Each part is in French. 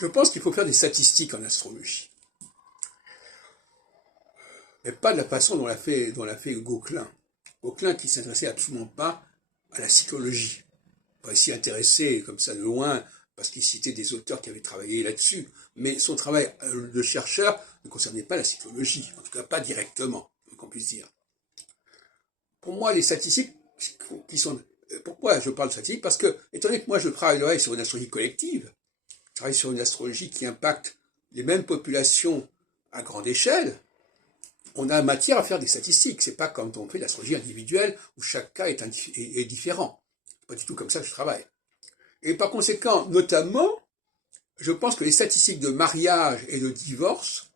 Je pense qu'il faut faire des statistiques en astrologie. Mais pas de la façon dont l'a fait Gauquelin. Gauquelin qui ne s'intéressait absolument pas à la psychologie. Pas s'y intéresser comme ça de loin, parce qu'il citait des auteurs qui avaient travaillé là-dessus. Mais son travail de chercheur ne concernait pas la psychologie, en tout cas pas directement, qu'on puisse dire. Pour moi, les statistiques qui sont... Pourquoi je parle de statistiques? Parce que, étant donné que moi je travaille sur une astrologie collective, je travaille sur une astrologie qui impacte les mêmes populations à grande échelle, on a matière à faire des statistiques. C'est pas quand on fait l'astrologie individuelle où chaque cas est différent. C'est pas du tout comme ça que je travaille. Et par conséquent, notamment, je pense que les statistiques de mariage et de divorce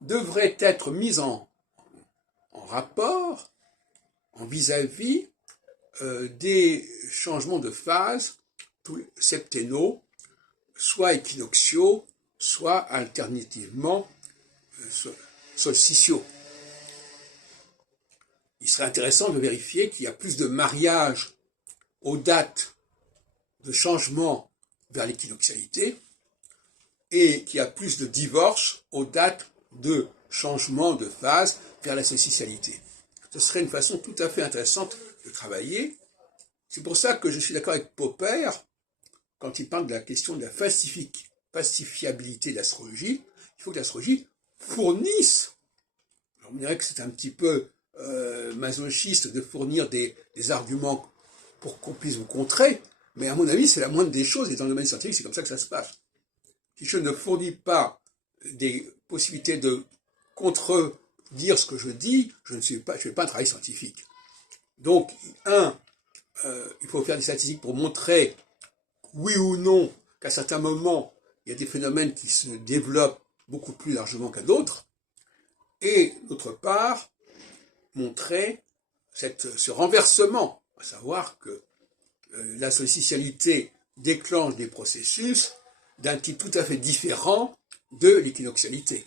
devraient être mises en rapport, en vis-à-vis des changements de phase septennaux, soit équinoxiaux, soit alternativement solsticiaux. Il serait intéressant de vérifier qu'il y a plus de mariages aux dates de changement vers l'équinoxialité et qu'il y a plus de divorces aux dates de changement de phase vers la solsticialité. Ce serait une façon tout à fait intéressante de travailler. C'est pour ça que je suis d'accord avec Popper quand il parle de la question de la falsifiabilité de l'astrologie. Il faut que l'astrologie fournisse. Alors, on dirait que c'est un petit peu masochiste de fournir des arguments pour qu'on puisse vous contrer, mais à mon avis, c'est la moindre des choses, et dans le domaine scientifique, c'est comme ça que ça se passe. Si je ne fournis pas des possibilités de contredire ce que je dis, je ne fais pas un travail scientifique. Donc, il faut faire des statistiques pour montrer, oui ou non, qu'à certains moments, il y a des phénomènes qui se développent beaucoup plus largement qu'à d'autres, et d'autre part, montrer ce renversement, à savoir que la solsticialité déclenche des processus d'un type tout à fait différent de l'équinoxialité.